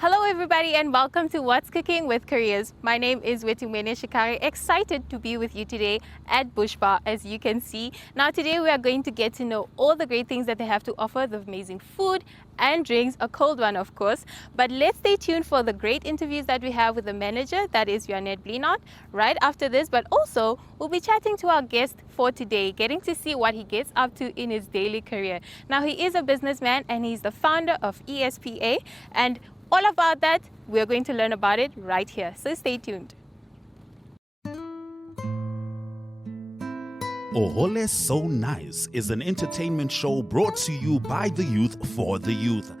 Hello everybody and welcome to What's Cooking with Careers. My name is Wetumene Shikari, excited to be with you today at Bush Bar, as you can see. Now today we are going to get to know all the great things that they have to offer, the amazing food and drinks, a cold one of course. But let's stay tuned for the great interviews that we have with the manager, that is Janet Blinot, right after this. But also we'll be chatting to our guest for today, getting to see what he gets up to in his daily career. Now he is a businessman and he's the founder of EPSA, and all about that, we're going to learn about it right here. So stay tuned. Ohole So Nice is an entertainment show brought to you by the youth for the youth.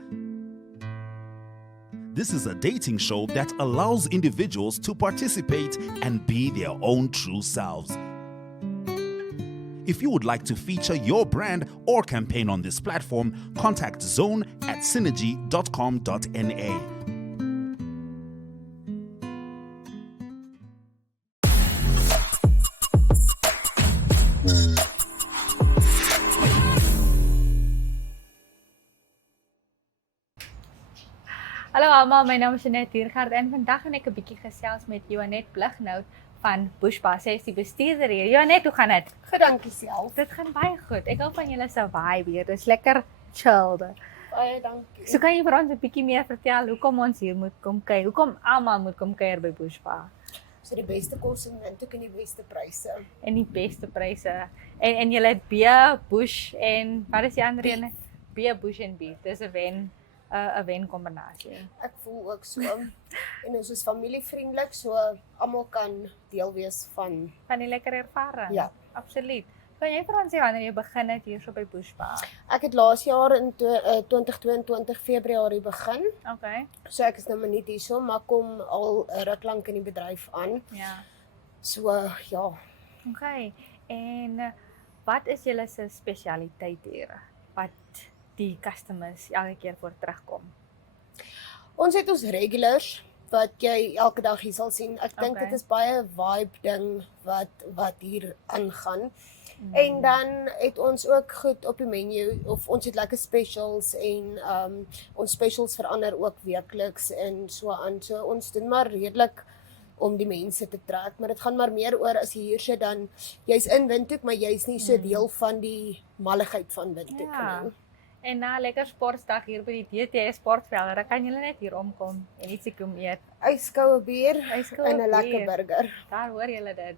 This is a dating show that allows individuals to participate and be their own true selves. If you would like to feature your brand or campaign on this platform, contact Zone at synergy.com.na. Hallo allemaal, my naam is Janet Diergaard en vandag gaan ek 'n bietjie gesels met Janet Blinot van Bush Bar. Sy is die bestuurder hier. Janet, hoe gaan dit? Goed, dankie self. Dit gaan baie goed. Ek hou van julle se vibe hier. Dis lekker chilled. Baie dankie. So kan jy vir ons 'n bietjie meer vertel hoekom ons hier moet kom kuier? Hoekom almal moet kom kuier by Bush Bar? So die beste kos in Windhoek en die beste pryse. En die beste pryse. En julle het beer, bush en wat is die ander een? Beer, bush en beef. Dis 'n wen kombinasie. Ek voel ook so. En ons is familievriendelik, so almal kan deel wees van die lekker ervaring. Ja. Absoluut. Kan jy vir ons sê wanneer jy begin het hierso by Bush Bar? Ek het laas jaar in 2022 Februarie begin. Okay. So ek is nou maar net hierso, maar kom al 'n ruk lank in die bedryf aan. Ja. So ja. Okay. En wat is julle se spesialiteit hier? Wat die customers elke keer voor terugkom? Ons het ons regulars wat jy elke dag hier sal sien. Ek dink dit is baie vibe ding wat hier aangaan. En dan het ons ook goed op die menu, of ons het lekker specials en ons specials verander ook weekliks en so aan. So ons doen maar redelik om die mense te trek, maar dit gaan maar meer oor as jy hier sit dan jy's in Windhoek, maar jy's nie so deel van die malligheid van Windhoek nie. En na 'n lekker sportdag hier by die DTS Sportveld, dan kan julle net hier omkom en ietsie kom eet. Yskoue bier en 'n lekker burger. Daar hoor julle dit.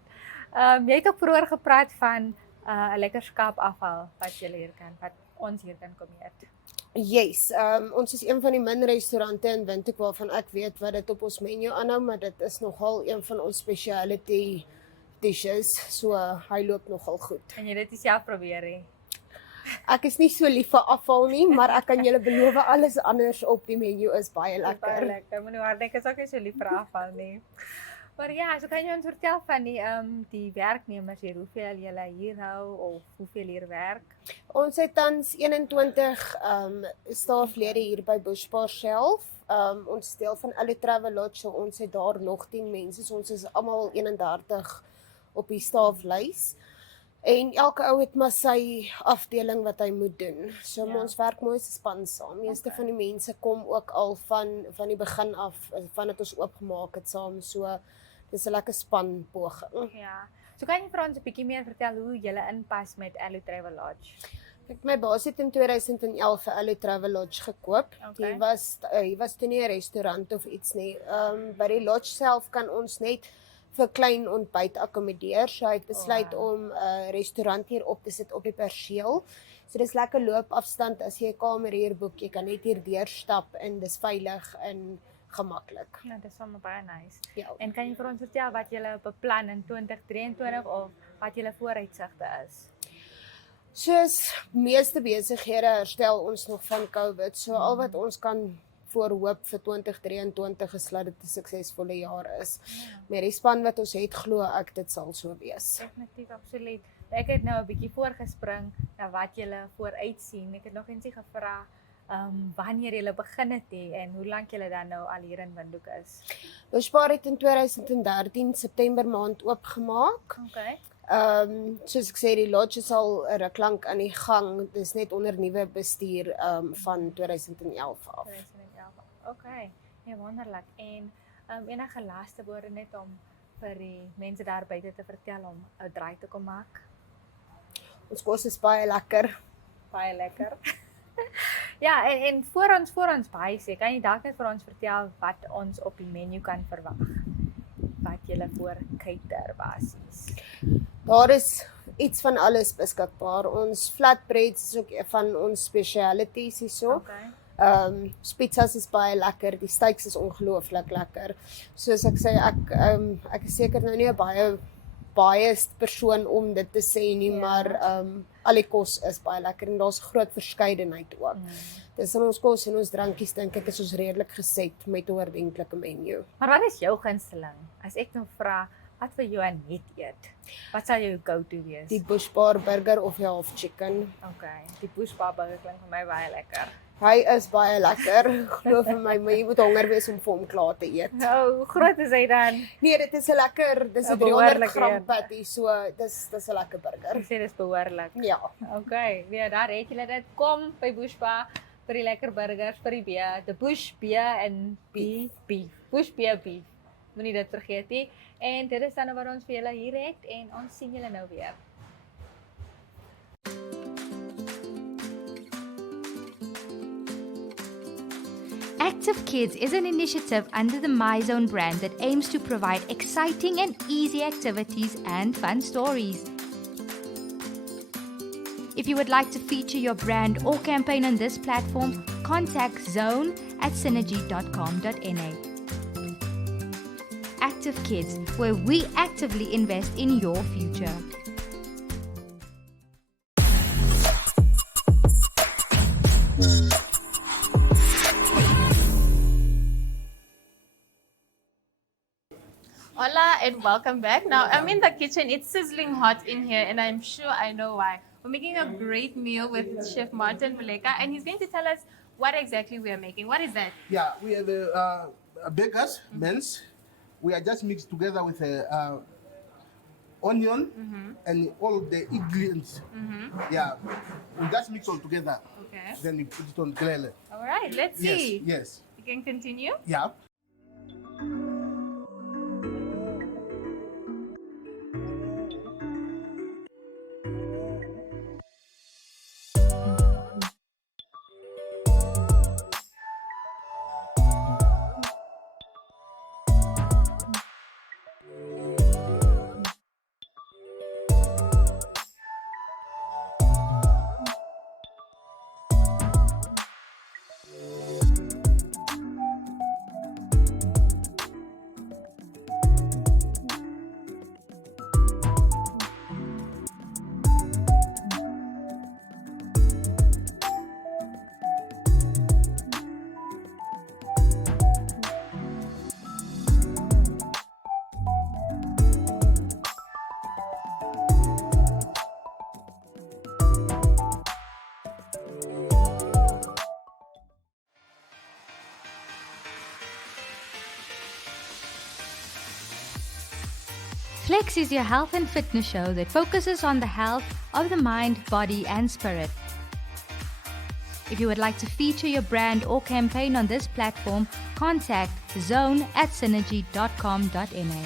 Jy het ook vroeër gepraat van 'n lekker skaapafval wat julle hier kan, wat ons hier kan kom eet. Yes, ons is een van die min restaurante in Windhoek waarvan ek weet wat dit op ons menu aanhou, maar dit is nogal een van ons speciality dishes, so hy loop nogal goed. En jy het dit self probeer hè? Ek is nie so lief vir afval nie, maar ek kan julle beloof alles anders op die menu is baie lekker. Baie lekker, maar nou hard ek is ook nie so lief vir afval nie. Maar ja, so kan jy ons vertel van die werknemers hier, hoeveel julle hier hou of hoeveel hier werk? Ons het tans 21 staflede hier by Bush Bar self. Ons deel van alle Travel Lodge, so ons het daar nog 10 mense, so ons is almal 31 op die staaflys. En elke ou het maar sy afdeling wat hy moet doen. So ons werk mooi as 'n span saam. Meeste van die mense kom ook al van die begin af, vandat ons oopgemaak het saam. So dis 'n lekker span poging. Ja. So kan jy vir ons 'n bietjie meer vertel hoe julle inpas met Allo Travel Lodge? My baas het in 2011 vir Allo Travel Lodge gekoop. Okay. Hy was toe nie 'n restaurant of iets nie. By die lodge self kan ons net vir klein ontbyt akkommodeer. So hy het besluit om 'n restaurant hier op te sit op die perseel. So dis lekker loopafstand as jy 'n kamer hier boek. Jy kan net hier deurstap en dis veilig en gemaklik. Ja, dis sommer baie nice. Ja. En kan jy vir ons vertel wat julle beplan in 2023 of wat julle vooruitsigte is? Soos meeste besighede herstel ons nog van COVID. So al wat ons kan voorhoop vir 2023 is dat dit 'n suksesvolle jaar is. Met die span wat ons het, glo ek dit sal so wees. Definitief, absoluut. Ek het nou 'n bietjie voorgespring na wat julle vooruit sien. Ek het nog eens gevra wanneer julle begin het en hoe lank julle dan nou al hier in Windhoek is. Bush Bar het in 2013 September maand oopgemaak. Okay. Soos ek sê, die lodge is al 'n ruk lank aan die gang. Dis net onder nuwe bestuur van 2011 af. 2011. Okay. Ja, wonderlik. En enige laaste woorde net om vir die mense daar buite te vertel om 'n draai te kom maak. Ons kos is baie lekker. Baie lekker. Ja, en voor ons baie sê, kan jy dalk net vir ons vertel wat ons op die menu kan verwag? Wat julle voor cater basies. Daar is iets van alles beskikbaar. Ons flatbreads is ook een van ons specialities hierso. Okay. Pizzas is baie lekker, die steaks is ongelooflik lekker. Soos ek sê, ek is seker nou nie 'n baie biased persoon om dit te sê nie, maar al die kos is baie lekker en daar's groot verskeidenheid ook. Dis in ons kos en ons drankies dink ek is ons redelik geset met 'n ordentlike menu. Maar wat is jou gunsteling? As ek nou vra, wat vir jou net eet? Wat sal jou go-to wees? Die bushbar burger of die half chicken. Okay, die bushbar burger klink vir my baie lekker. Hy is baie lekker, glo vir my, maar jy moet honger wees om vir hom klaar te eet. Nou, hoe groot is hy dan? Nee, dit is 'n lekker, dis 'n 300 behoorlike gram een. patty, so dis 'n lekker burger. Ek sê dis behoorlik. Ja. Okay, ja, daar het julle dit. Kom by Bushbar vir die lekker burgers, vir die beer, the Bush beer en beef. Bush beer beef. Moenie dit vergeet nie. En dit is dan nou wat ons vir julle hier het en ons sien julle nou weer. Active Kids is an initiative under the MyZone brand that aims to provide exciting and easy activities and fun stories. If you would like to feature your brand or campaign on this platform, contact zone@synergy.com.na. Active Kids, where we actively invest in your future. Hola and welcome back. Now I'm in the kitchen. It's sizzling hot in here and I'm sure I know why. We're making a great meal with Chef Martin Vuleka and he's going to tell us what exactly we are making. What is that? Yeah, we have bakers, men's. We are just mixed together with onion and all the ingredients. Yeah, we just mix all together. Okay. Then we put it on grill. All right, let's see. Yes. You can continue. Yeah. Flex is your health and fitness show that focuses on the health of the mind, body, and spirit. If you would like to feature your brand or campaign on this platform, contact zone@synergy.com.na.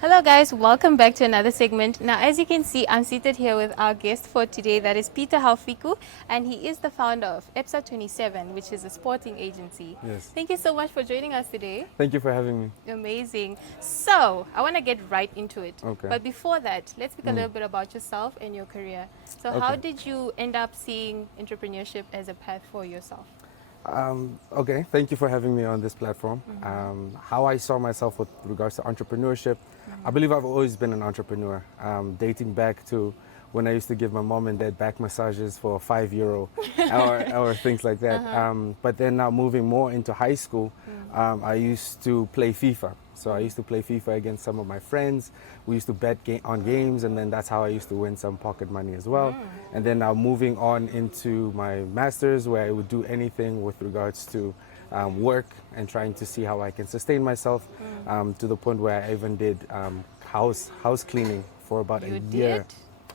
Hello guys, welcome back to another segment. Now as you can see, I'm seated here with our guest for today, that is Peter Haufiku, and he is the founder of EPSA 27, which is a sporting agency. Yes. Thank you so much for joining us today. Thank you for having me. Amazing. So, I want to get right into it. Okay. But before that, let's speak a little bit about yourself and your career. So how Okay. did you end up seeing entrepreneurship as a path for yourself? Okay, thank you for having me on this platform. How I saw myself with regards to entrepreneurship, I believe I've always been an entrepreneur, dating back to when I used to give my mom and dad back massages for €5 or things like that. But then now moving more into high school, I used to play FIFA. So I used to play FIFA against some of my friends. We used to bet on games, and then that's how I used to win some pocket money as well. And then now moving on into my master's, where I would do anything with regards to work and trying to see how I can sustain myself, to the point where I even did house cleaning for about a year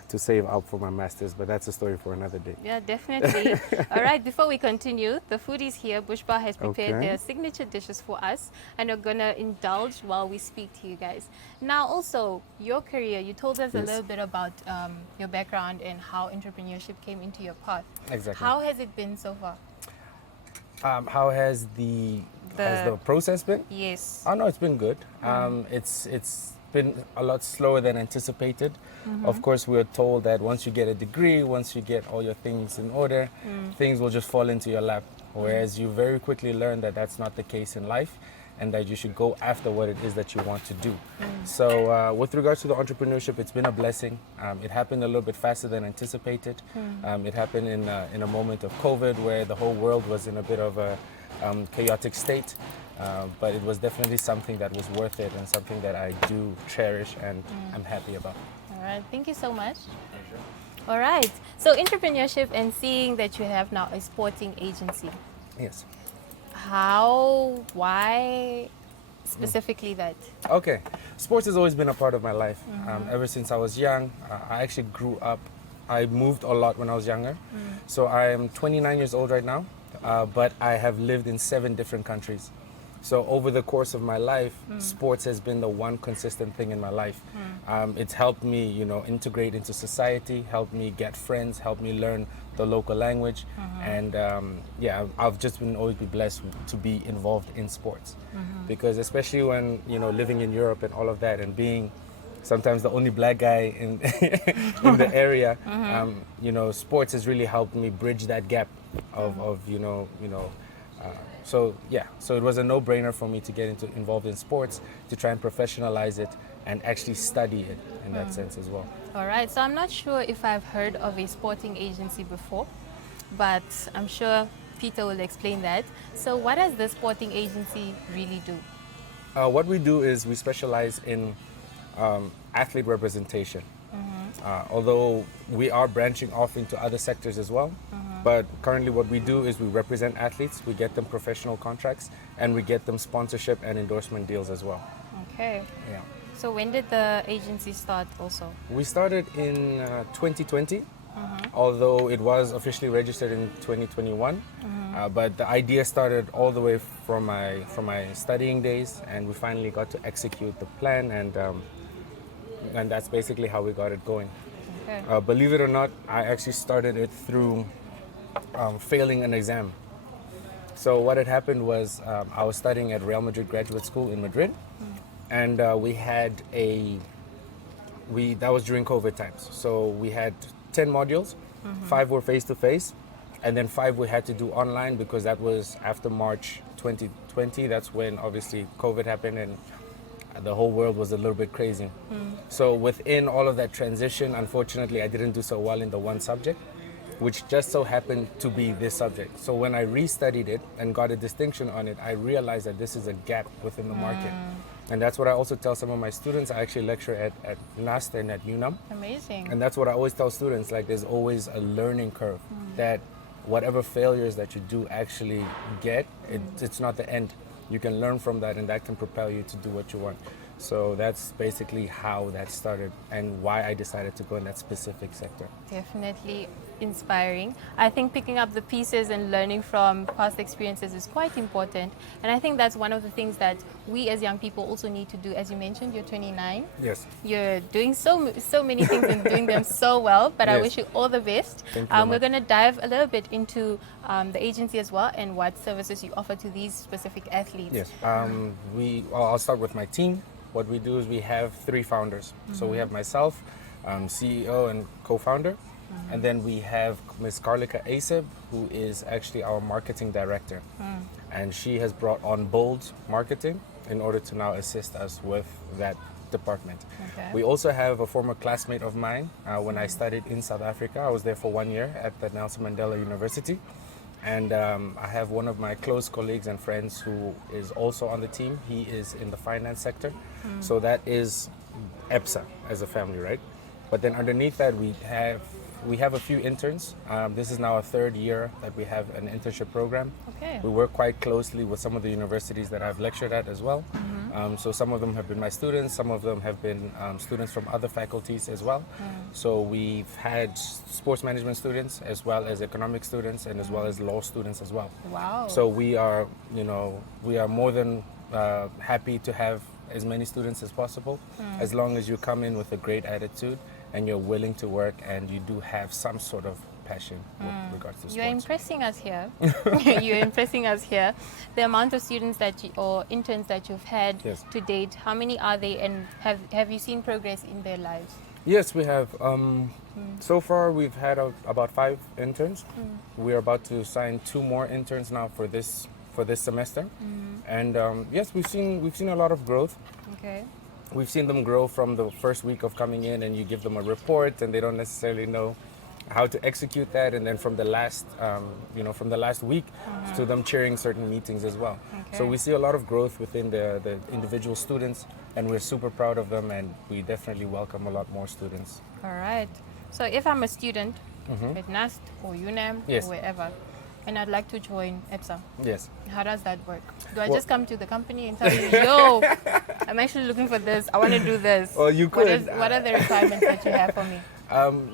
to save up for my master's, but that's a story for another day. Yeah, definitely. All right, before we continue, the food is here. Bushba has prepared Okay. their signature dishes for us, and we're going to indulge while we speak to you guys. Now, also, your career, you told us a Yes. little bit about your background and how entrepreneurship came into your path. Exactly. How has it been so far? How has the process been? Yes. Oh no, it's been good. It's been a lot slower than anticipated. Of course, we were told that once you get a degree, once you get all your things in order, things will just fall into your lap. Whereas you very quickly learn that that's not the case in life, and that you should go after what it is that you want to do. So with regards to the entrepreneurship, it's been a blessing. It happened a little bit faster than anticipated. It happened in a moment of COVID where the whole world was in a bit of a chaotic state. But it was definitely something that was worth it, and something that I do cherish and I'm happy about. All right, thank you so much. All right, so entrepreneurship and seeing that you have now a sporting agency. Yes. How, why specifically that? Okay. Sports has always been a part of my life. Ever since I was young, I actually grew up. I moved a lot when I was younger. So I am 29 years old right now, but I have lived in 7 different countries. So over the course of my life, sports has been the one consistent thing in my life. It's helped me, integrate into society, helped me get friends, helped me learn the local language, and I've just been always be blessed to be involved in sports, because especially when living in Europe and all of that, and being sometimes the only black guy in in the area, sports has really helped me bridge that gap of so it was a no-brainer for me to get involved in sports, to try and professionalize it and actually study it in that sense as well. All right, so I'm not sure if I've heard of a sporting agency before, but I'm sure Peter will explain that. So what does the sporting agency really do? What we do is we specialize in athlete representation. Although we are branching off into other sectors as well, but currently what we do is we represent athletes, we get them professional contracts, and we get them sponsorship and endorsement deals as well. Okay. Yeah. So when did the agency start also? We started in 2020, although it was officially registered in 2021. But the idea started all the way from my studying days, and we finally got to execute the plan, and that's basically how we got it going. Okay. Believe it or not, I actually started it through failing an exam. So what had happened was I was studying at Real Madrid Graduate School in Madrid, and we had that was during COVID times. So we had 10 modules, 5 were face-to-face, and then 5 we had to do online, because that was after March 2020. That's when obviously COVID happened and the whole world was a little bit crazy. So within all of that transition, unfortunately, I didn't do so well in the one subject, which just so happened to be this subject. So when I restudied it and got a distinction on it, I realized that this is a gap within the market. And that's what I also tell some of my students. I actually lecture at NAST and at UNAM. Amazing. And that's what I always tell students, like there's always a learning curve, that whatever failures that you do actually get, it's not the end. You can learn from that, and that can propel you to do what you want. So that's basically how that started and why I decided to go in that specific sector. Definitely inspiring. I think picking up the pieces and learning from past experiences is quite important. And I think that's one of the things that we as young people also need to do. As you mentioned, you're 29. Yes. You're doing so many things and doing them so well, but I Yes. wish you all the best. Thank you very We're much. going to dive a little bit into the agency as well, and what services you offer to these specific athletes. Yes. I'll start with my team. What we do is we have 3 founders. So we have myself, CEO and co-founder, and then we have Ms. Karlika Aseb, who is actually our marketing director. And she has brought on Bold Marketing in order to now assist us with that department. Okay. We also have a former classmate of mine. When I studied in South Africa, I was there for 1 year at the Nelson Mandela University. And I have one of my close colleagues and friends who is also on the team. He is in the finance sector. So that is EPSA as a family, right? But then underneath that, we have a few interns. This is now our third year that we have an internship program. Okay. We work quite closely with some of the universities that I've lectured at as well. So some of them have been my students, some of them have been students from other faculties as well. So we've had sports management students as well as economic students and as well as law students as well. Wow. So we are more than happy to have as many students as possible, as long as you come in with a great attitude and you're willing to work and you do have some sort of passion with regards to sports. You're impressing us here. You're impressing us here. The amount of students or interns that you've had Yes. to date, how many are they, and have you seen progress in their lives? Yes, we have. So far, we've had about 5 interns. We're about to sign 2 more interns now for this semester, and yes, we've seen a lot of growth. Okay. We've seen them grow from the first week of coming in, and you give them a report, and they don't necessarily know how to execute that, and then from the last week to them chairing certain meetings as well. Okay. So we see a lot of growth within the individual students, and we're super proud of them, and we definitely welcome a lot more students. All right. So if I'm a student at NAST or UNAM Yes. or wherever, and I'd like to join EPSA, Yes. how does that work? Do I Well- just come to the company and tell you, yo, I'm actually looking for this, I want to do this? Well, you could. What are the requirements that you have for me?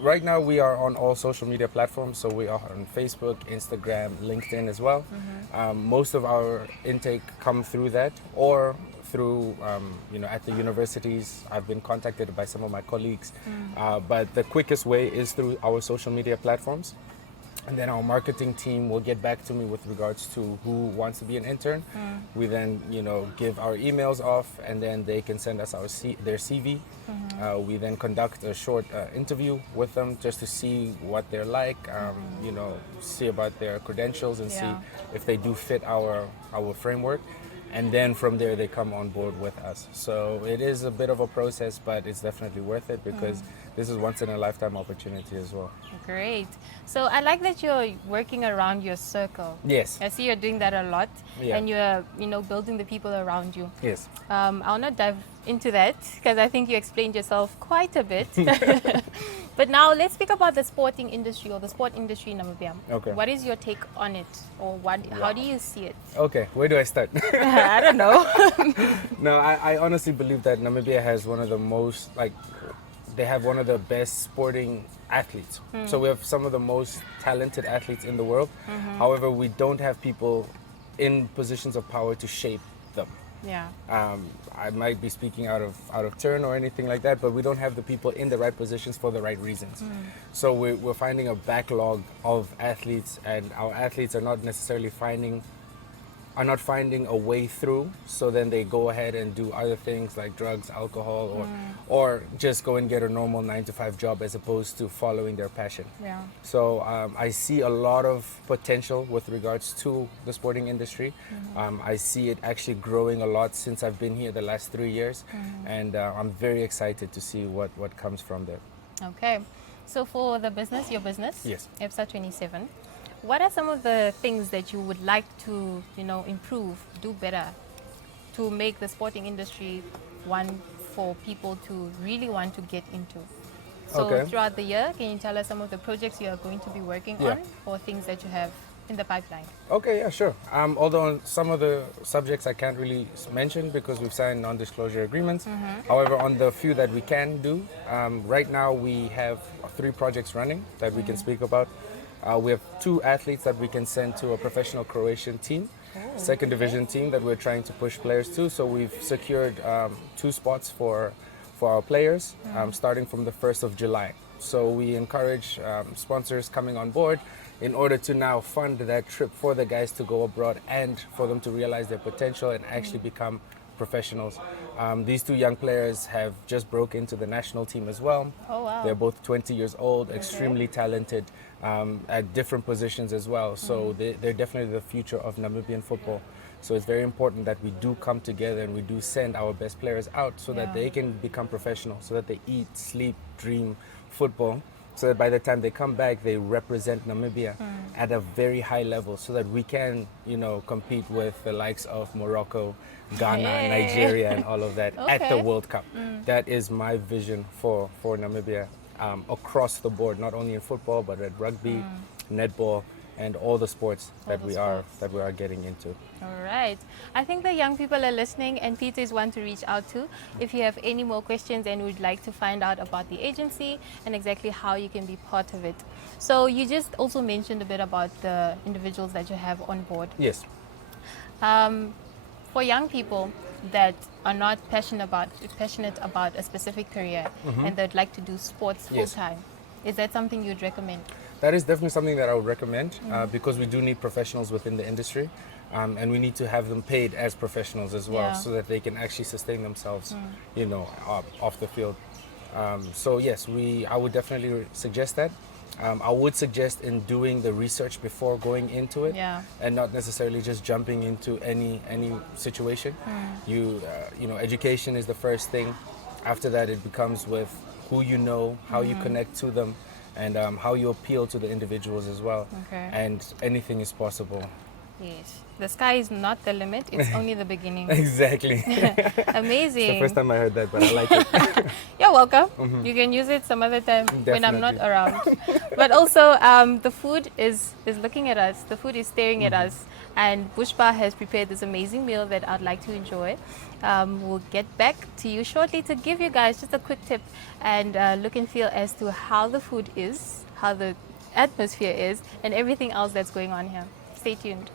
Right now, we are on all social media platforms. So we are on Facebook, Instagram, LinkedIn as well. Most of our intake come through that, or through, at the universities. I've been contacted by some of my colleagues. But the quickest way is through our social media platforms. And then our marketing team will get back to me with regards to who wants to be an intern. We then, give our emails off, and then they can send us their CV. We then conduct a short interview with them just to see what they're like, see about their credentials and see Yeah. if they do fit our framework. And then from there, they come on board with us. So it is a bit of a process, but it's definitely worth it because this is once in a lifetime opportunity as well. Great. So I like that you're working around your circle. Yes. I see you're doing that a lot, Yeah. and you're, building the people around you. Yes. I'll not dive into that because I think you explained yourself quite a bit. But now let's speak about the sporting industry or the sport industry in Namibia. Okay. What is your take on it, or how do you see it? Okay, where do I start? I don't know. No, I honestly believe that Namibia has one of the most, they have one of the best sporting athletes. So we have some of the most talented athletes in the world. However, we don't have people in positions of power to shape them. Yeah. I might be speaking out of turn or anything like that, but we don't have the people in the right positions for the right reasons. So we're finding a backlog of athletes, and our athletes are not necessarily finding a way through, so then they go ahead and do other things like drugs, alcohol, or just go and get a normal 9-to-5 job as opposed to following their passion. Yeah. So I see a lot of potential with regards to the sporting industry. I see it actually growing a lot since I've been here the last 3 years, and I'm very excited to see what comes from there. Okay. So for the business, your business, Yes. EPSA 27, what are some of the things that you would like to, improve, do better, to make the sporting industry one for people to really want to get into? So Okay. throughout the year, can you tell us some of the projects you are going to be working Yeah. on, or things that you have in the pipeline? Okay, yeah, sure. Although on some of the subjects I can't really mention because we've signed non-disclosure agreements. However, on the few that we can do, right now we have 3 projects running that we can speak about. We have 2 athletes that we can send to a professional Croatian team, second division team that we're trying to push players to. So we've secured 2 spots for our players starting from the 1st of July. So we encourage sponsors coming on board in order to now fund that trip for the guys to go abroad and for them to realize their potential and actually become professionals. These 2 young players have just broke into the national team as well. Oh, wow. They're both 20 years old, extremely talented at different positions as well. So they're definitely the future of Namibian football. So it's very important that we do come together and we do send our best players out so that Yeah. they can become professionals, so that they eat, sleep, dream football, so that by the time they come back, they represent Namibia at a very high level, so that we can, you know, compete with the likes of Morocco, Ghana, Hey. Nigeria, and all of that at the Okay. World Cup. That is my vision for Namibia, across the board, not only in football but at rugby, netball, and all the sports that the we are getting into. All right. I think the young people are listening, and Peter is one to reach out to if you have any more questions and would like to find out about the agency and exactly how you can be part of it. So you just also mentioned a bit about the individuals that you have on board. Yes. For young people that are not passionate about a specific career and they'd like to do sports full Yes. time, is that something you'd recommend? That is definitely something that I would recommend, because we do need professionals within the industry, and we need to have them paid as professionals as well, Yeah. so that they can actually sustain themselves, you know, off the field. So yes, I would definitely suggest that. I would suggest in doing the research before going into it, Yeah. and not necessarily just jumping into any situation. You know, education is the first thing. After that, it becomes with who you know, how you connect to them, and how you appeal to the individuals as well. Okay. And anything is possible. Yes. The sky is not the limit, it's only the beginning. Exactly. It's Amazing. the first time I heard that, but I like it. You're welcome. You can use it some other time when I'm not Definitely. around. But also, the food is looking at us. The food is staring at us. And Bushba has prepared this amazing meal that I'd like to enjoy. We'll get back to you shortly to give you guys just a quick tip and look and feel as to how the food is, how the atmosphere is, and everything else that's going on here. Stay tuned.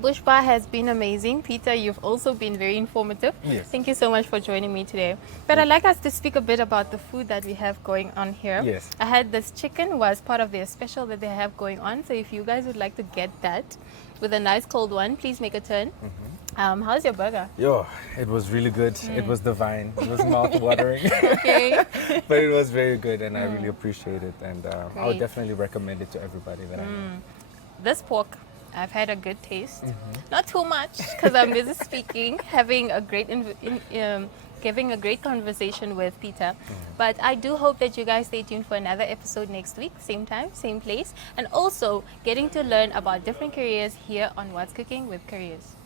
Bushba has been amazing. Peter, you've also been very informative. Yes. Thank you so much for joining me today. But I'd like us to speak a bit about the food that we have going on here. Yes. I had this chicken was part of their special that they have going on. So if you guys would like to get that with a nice cold one, please make a turn. How's your burger? Yo, it was really good. It was divine. It was mouth-watering. Okay. But it was very good, and I really appreciate it. And I would Great. definitely recommend it to everybody that I know. This pork, I've had a good taste. Not too much because I'm busy speaking, having a great giving a great conversation with Peter. But I do hope that you guys stay tuned for another episode next week, same time, same place, and also getting to learn about different careers here on What's Cooking with Careers.